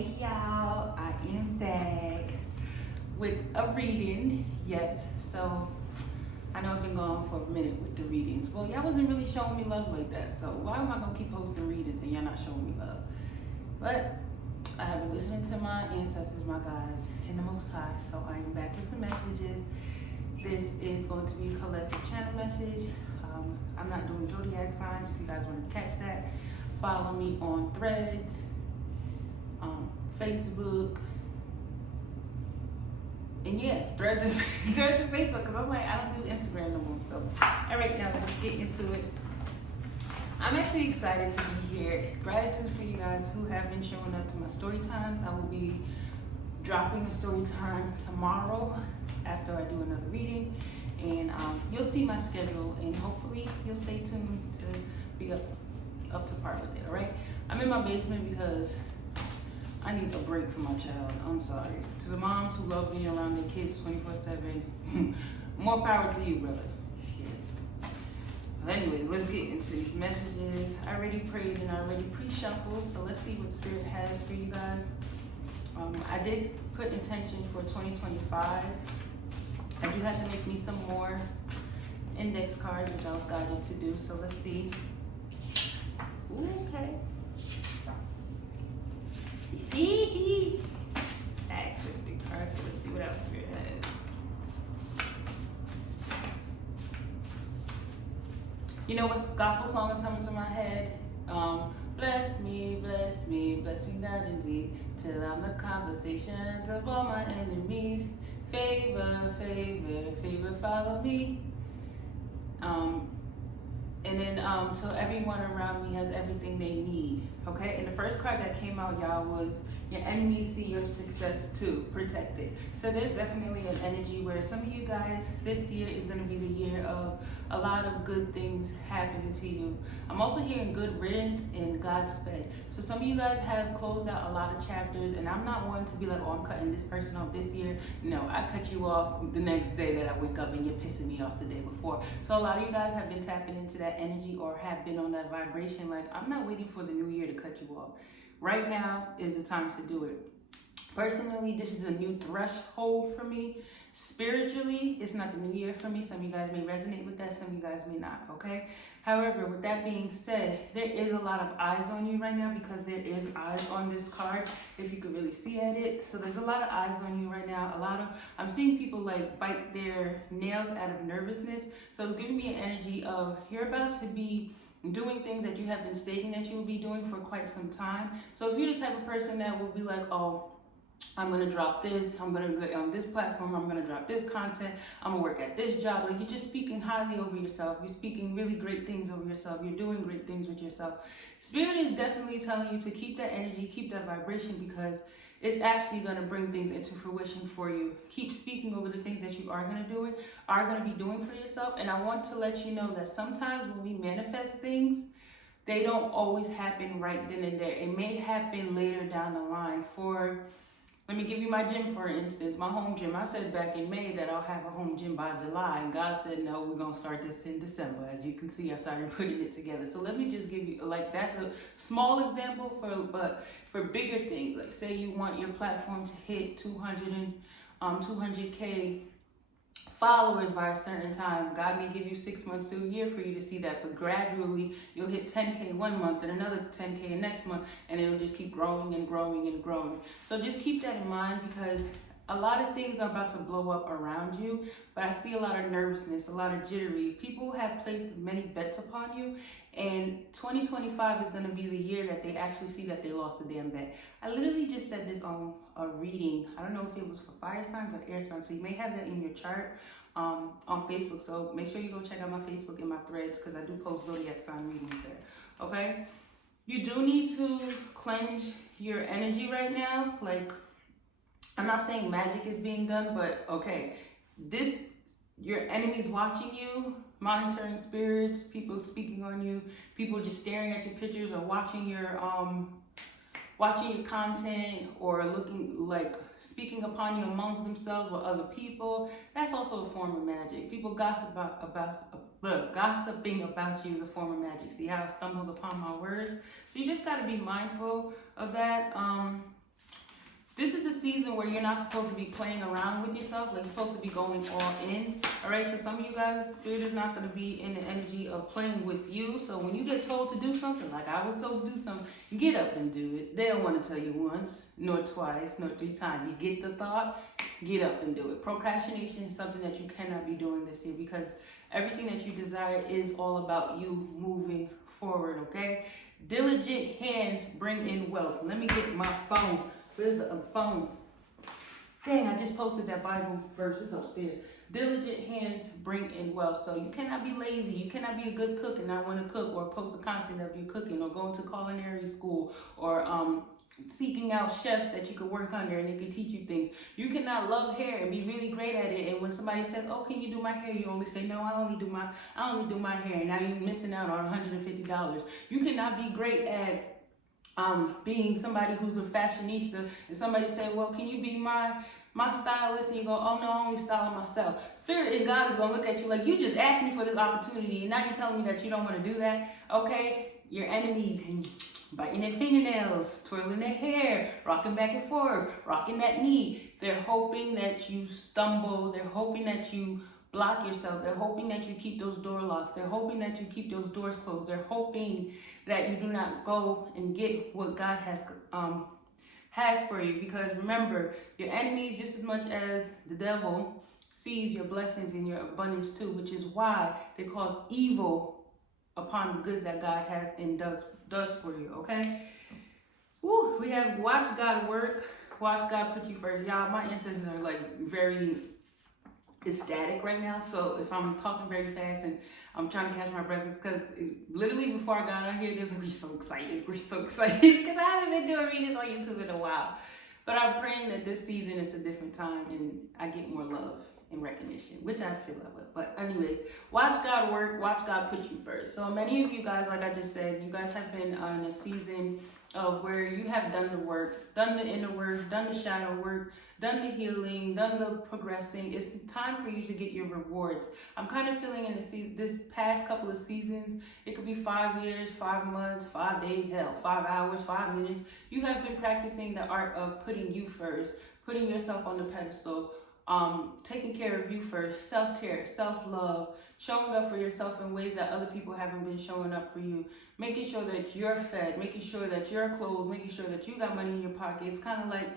Hey y'all, I am back with a reading. Yes, so I know I've been gone for a minute with the readings. Well, y'all wasn't really showing me love like that, so why am I gonna keep posting readings and y'all not showing me love? But I have been listening to my ancestors, my guides, in the Most High, so I am back with some messages. This is going to be a collective channel message. I'm not doing zodiac signs. If you guys want to catch that, follow me on Threads, Facebook, and yeah, Threads and Facebook, because I'm like, I don't do Instagram no more. So, all right, now let's get into it. I'm actually excited to be here. Gratitude for you guys who have been showing up to my story times. I will be dropping a story time tomorrow after I do another reading, and you'll see my schedule, and hopefully you'll stay tuned to be up to par with it. All right, I'm in my basement because I need a break from my child. I'm sorry. To the moms who love being around their kids 24/7, more power to you, brother. Shit. But anyways, let's get into these messages. I already prayed and I already pre-shuffled, so let's see what Spirit has for you guys. I did put intention for 2025. I do have to make me some more index cards, which I was guided to do, so let's see. Ooh, okay. Axe 50 cards. Let's see what else Spirit has. You know what gospel song is coming to my head? Bless me, bless me, bless me not indeed, till I'm the conversations of all my enemies. Favor, favor, favor, follow me. And then till everyone around me has everything they need. Okay, and the first card that came out, y'all, was your enemies see your success too. Protect it. So there's definitely an energy where some of you guys, this year is going to be the year of a lot of good things happening to you. I'm also hearing good riddance and Godspeed. So some of you guys have closed out a lot of chapters, and I'm not one to be like, oh, I'm cutting this person off this year. No, I cut you off the next day that I wake up and you're pissing me off the day before. So a lot of you guys have been tapping into that energy or have been on that vibration like, I'm not waiting for the new year to cut you off. Right now is the time to do it. Personally, this is a new threshold for me. Spiritually, it's not the new year for me. Some of you guys may resonate with that, some of you guys may not, okay? However, with that being said, there is a lot of eyes on you right now because there is eyes on this card, if you could really see at it. So there's a lot of eyes on you right now. I'm seeing people like bite their nails out of nervousness. So it's giving me an energy of you're about to be doing things that you have been stating that you will be doing for quite some time. So if you're the type of person that will be like, oh, I'm going to drop this, I'm going to go on this platform, I'm going to drop this content, I'm going to work at this job. Like, you're just speaking highly over yourself. You're speaking really great things over yourself. You're doing great things with yourself. Spirit is definitely telling you to keep that energy, keep that vibration, because it's actually going to bring things into fruition for you. Keep speaking over the things that you are going to be doing for yourself. And I want to let you know that sometimes when we manifest things, they don't always happen right then and there. It may happen later down the line. Let me give you my gym, for instance, my home gym. I said back in May that I'll have a home gym by July, and God said, no, we're going to start this in December. As you can see, I started putting it together. So let me just give you, like, that's a small example, but for bigger things, like say you want your platform to hit 200K followers by a certain time. God may give you 6 months to a year for you to see that, but gradually you'll hit 10K one month and another 10K next month, and it'll just keep growing and growing and growing. So just keep that in mind, because a lot of things are about to blow up around you, but I see a lot of nervousness, a lot of jittery. People have placed many bets upon you, and 2025 is going to be the year that they actually see that they lost a damn bet. I literally just said this on a reading. I don't know if it was for fire signs or air signs, so you may have that in your chart on Facebook. So make sure you go check out my Facebook and my Threads, because I do post zodiac sign readings there, okay? You do need to cleanse your energy right now. Like, I'm not saying magic is being done, but okay, your enemies watching you, monitoring spirits, people speaking on you, people just staring at your pictures or watching your content, or speaking upon you amongst themselves with other people. That's also a form of magic. People gossiping about you is a form of magic. See how I stumbled upon my words? So you just got to be mindful of that. This is a season where you're not supposed to be playing around with yourself. Like, you're supposed to be going all in. All right, so some of you guys, Spirit is not going to be in the energy of playing with you. So when you get told to do something, like I was told to do something, get up and do it. They don't want to tell you once, nor twice, nor 3 times. You get the thought, get up and do it. Procrastination is something that you cannot be doing this year, because everything that you desire is all about you moving forward, okay? Diligent hands bring in wealth. Let me get my phone. Where's the phone? Dang, I just posted that Bible verse. It's upstairs. Diligent hands bring in wealth. So you cannot be lazy. You cannot be a good cook and not want to cook, or post the content of you cooking, or going to culinary school, or seeking out chefs that you could work under and they can teach you things. You cannot love hair and be really great at it, and when somebody says, "Oh, can you do my hair?" you only say, "No, I only do my hair." And now you're missing out on $150. You cannot be great at being somebody who's a fashionista, and somebody say, "Well, can you be my stylist?" and you go, "Oh no, I only style myself." Spirit and God is gonna look at you like, you just asked me for this opportunity and now you're telling me that you don't want to do that. Okay, your enemies biting their fingernails, twirling their hair, rocking back and forth, rocking that knee. They're hoping that you stumble. They're hoping that you block yourself. They're hoping that you keep those door locks. They're hoping that you keep those doors closed. They're hoping that you do not go and get what God has for you. Because remember, your enemies, just as much as the devil, sees your blessings and your abundance too, which is why they cause evil upon the good that God has and does for you, okay? Woo, we have watch God work, watch God put you first. Y'all, my ancestors are like very ecstatic right now, so if I'm talking very fast and I'm trying to catch my breath, it's because literally before I got on here, they was like, we're so excited, because I haven't been doing videos on YouTube in a while. But I'm praying that this season is a different time and I get more love and recognition, which I feel that way. But anyways, watch God work, watch God put you first. So many of you guys, like I just said, you guys have been on a season of where you have done the work, done the inner work, done the shadow work, done the healing, done the progressing. It's time for you to get your rewards. I'm kind of feeling in this past couple of seasons, it could be 5 years, 5 months, 5 days, hell, 5 hours, 5 minutes. You have been practicing the art of putting you first, putting yourself on the pedestal, taking care of you first, self-care, self-love, showing up for yourself in ways that other people haven't been showing up for you, making sure that you're fed, making sure that you're clothed, making sure that you got money in your pocket. It's kind of like,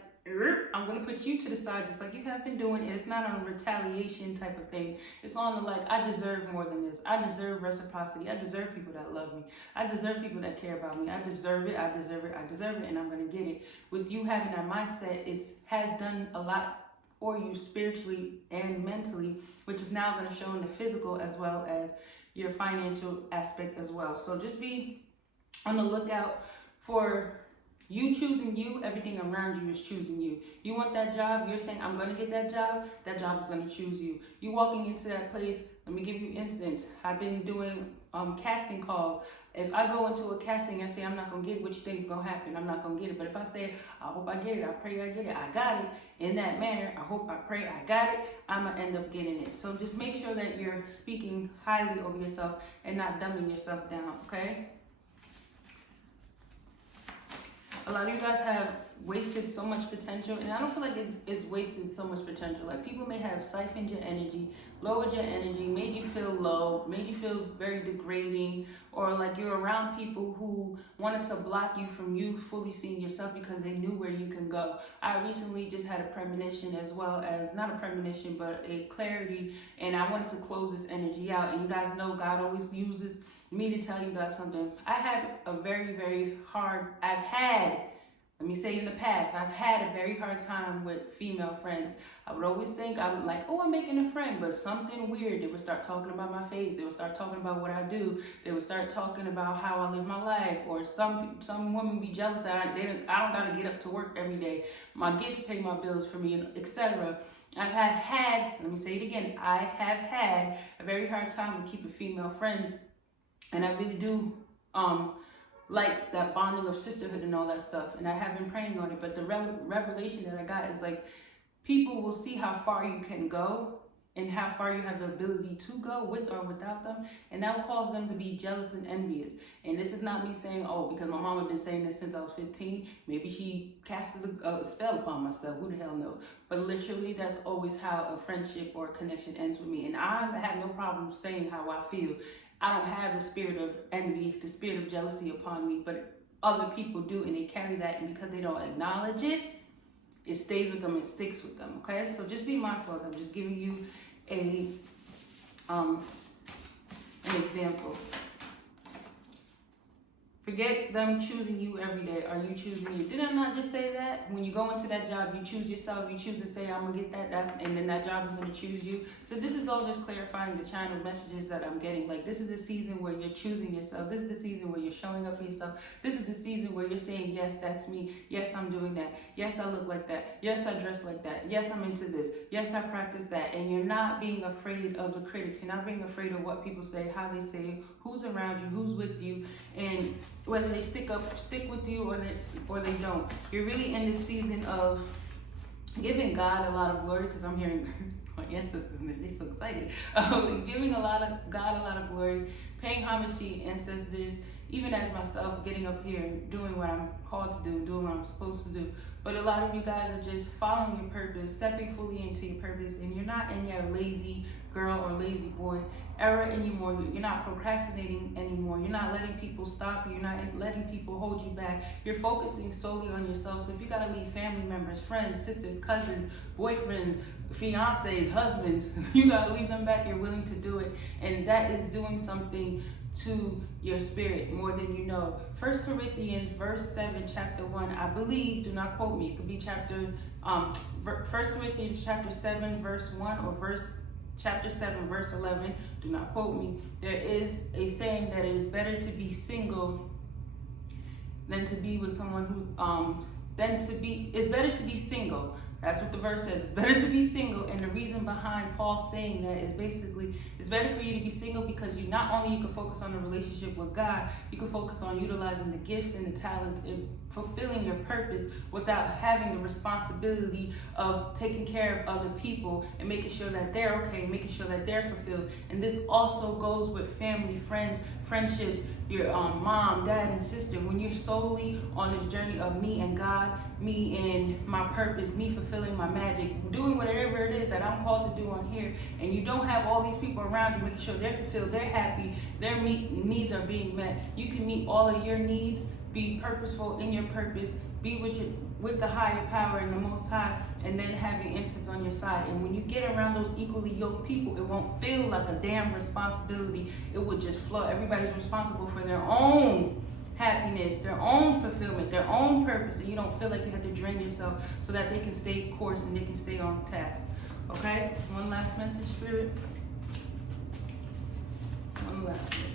I'm going to put you to the side just like you have been doing. It's not on a retaliation type of thing. It's on the like, I deserve more than this. I deserve reciprocity. I deserve people that love me. I deserve people that care about me. I deserve it. I deserve it. I deserve it. And I'm going to get it. With you having that mindset, it has done a lot for you spiritually and mentally, which is now going to show in the physical as well as your financial aspect as well. So just be on the lookout for you choosing you. Everything around you is choosing you. You want that job, you're saying, I'm going to get that job is going to choose you. You walking into that place, let me give you an instance. I've been doing casting calls. If I go into a casting and say I'm not going to get it, what you think is going to happen? I'm not going to get it. But if I say, I hope I get it, I pray I get it, I got it, in that manner, I hope, I pray, I got it, I'm going to end up getting it. So just make sure that you're speaking highly over yourself and not dumbing yourself down, okay? A lot of you guys have wasted so much potential, and I don't feel like it is wasted so much potential. Like, people may have siphoned your energy, lowered your energy, made you feel low, made you feel very degrading, or like you're around people who wanted to block you from you fully seeing yourself because they knew where you can go. I recently just had a premonition, as well as, not a premonition, but a clarity, and I wanted to close this energy out. And you guys know God always uses me to tell you guys something. I have a very, very hard, let me say in the past, I've had a very hard time with female friends. I would always think, I'm like, oh, I'm making a friend, but something weird. They would start talking about my face. They would start talking about what I do. They would start talking about how I live my life. Or some women be jealous that I don't got to get up to work every day. My gifts pay my bills for me, etc. Let me say it again, I have had a very hard time with keeping female friends. And I really do like that bonding of sisterhood and all that stuff. And I have been praying on it. But the revelation that I got is like, people will see how far you can go and how far you have the ability to go with or without them, and that will cause them to be jealous and envious. And this is not me saying, oh, because my mom had been saying this since I was 15, maybe she casted a spell upon myself, who the hell knows. But literally, that's always how a friendship or a connection ends with me. And I have no problem saying how I feel. I don't have the spirit of envy, the spirit of jealousy upon me, but other people do, and they carry that, and because they don't acknowledge it, it stays with them, it sticks with them, okay? So just be mindful. I'm just giving you an example. Forget them choosing you every day. Are you choosing you? Did I not just say that? When you go into that job, you choose yourself. You choose to say, I'm going to get that, and then that job is going to choose you. So this is all just clarifying the channel messages that I'm getting. Like, this is the season where you're choosing yourself. This is the season where you're showing up for yourself. This is the season where you're saying, yes, that's me. Yes, I'm doing that. Yes, I look like that. Yes, I dress like that. Yes, I'm into this. Yes, I practice that. And you're not being afraid of the critics. You're not being afraid of what people say, how they say, who's around you, who's with you, and whether they stick with you or they don't. You're really in this season of giving God a lot of glory, because I'm hearing my ancestors and they're so excited. Giving God a lot of glory, paying homage to your ancestors, even as myself, getting up here and doing what I'm called to do, doing what I'm supposed to do. But a lot of you guys are just following your purpose, stepping fully into your purpose, and you're not in your lazy girl or lazy boy era anymore. You're not procrastinating anymore. You're not letting people stop you. You're not letting people hold you back. You're focusing solely on yourself. So if you gotta leave family members, friends, sisters, cousins, boyfriends, fiancés, husbands, you gotta leave them back. You're willing to do it, and that is doing something to your spirit more than you know. 1 Corinthians verse 7, chapter 1, I believe, do not quote me, it could be chapter 1 Corinthians chapter 7 verse 1 or chapter 7 verse 11, do not quote me. There is a saying that it is better to be single than to be with someone who it's better to be single. That's what the verse says. It's better to be single, and the reason behind Paul saying that is basically it's better for you to be single because you can focus on the relationship with God, you can focus on utilizing the gifts and the talents and fulfilling your purpose without having the responsibility of taking care of other people and making sure that they're okay, making sure that they're fulfilled. And this also goes with family, friends, friendships, your mom, dad, and sister. When you're solely on this journey of me and God, me and my purpose, me fulfilling my magic, doing whatever it is that I'm called to do on here, and you don't have all these people around you making sure they're fulfilled, they're happy, their needs are being met. You can meet all of your needs, be purposeful in your purpose, be with the higher power and the Most High, and then have your instance on your side. And when you get around those equally yoked people, it won't feel like a damn responsibility. It will just flow. Everybody's responsible for their own happiness, their own fulfillment, their own purpose, and you don't feel like you have to drain yourself so that they can stay course and they can stay on task. Okay? One last message, Spirit. One last message.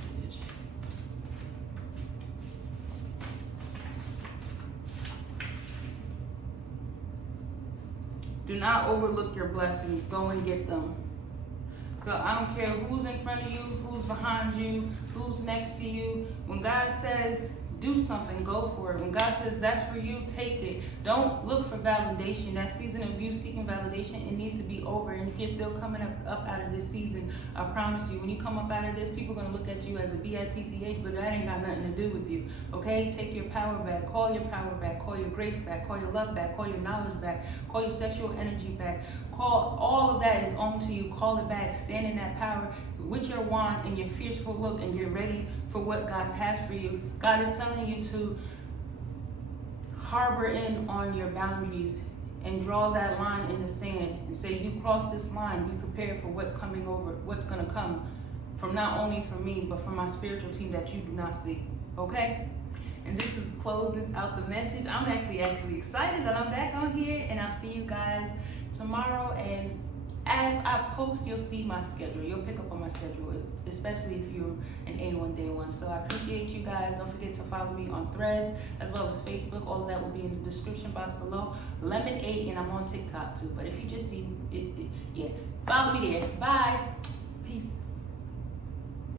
Do not overlook your blessings. Go and get them. So I don't care who's in front of you, who's behind you, who's next to you. When God says do something, go for it. When God says that's for you, take it. Don't look for validation. That season of you seeking validation, it needs to be over. And if you're still coming up out of this season, I promise you, when you come up out of this, people are going to look at you as a bitch, but that ain't got nothing to do with you. Okay? Take your power back. Call your power back. Call your grace back. Call your love back. Call your knowledge back. Call your sexual energy back. Call all of that is on to you. Call it back. Stand in that power with your wand and your fearful look, and get ready for what God has for you. God is telling you to harbor in on your boundaries and draw that line in the sand and say, you cross this line, be prepared for what's coming over, what's going to come from not only from me, but from my spiritual team that you do not see. Okay? And this is closing out the message. I'm actually excited that I'm back on here, and I'll see you guys tomorrow. And as I post, you'll see my schedule. You'll pick up on my schedule, especially if you're an A1 Day 1. So I appreciate you guys. Don't forget to follow me on Threads as well as Facebook. All of that will be in the description box below. Lemon8, and I'm on TikTok too. But if you just see it, yeah, follow me there. Bye. Peace.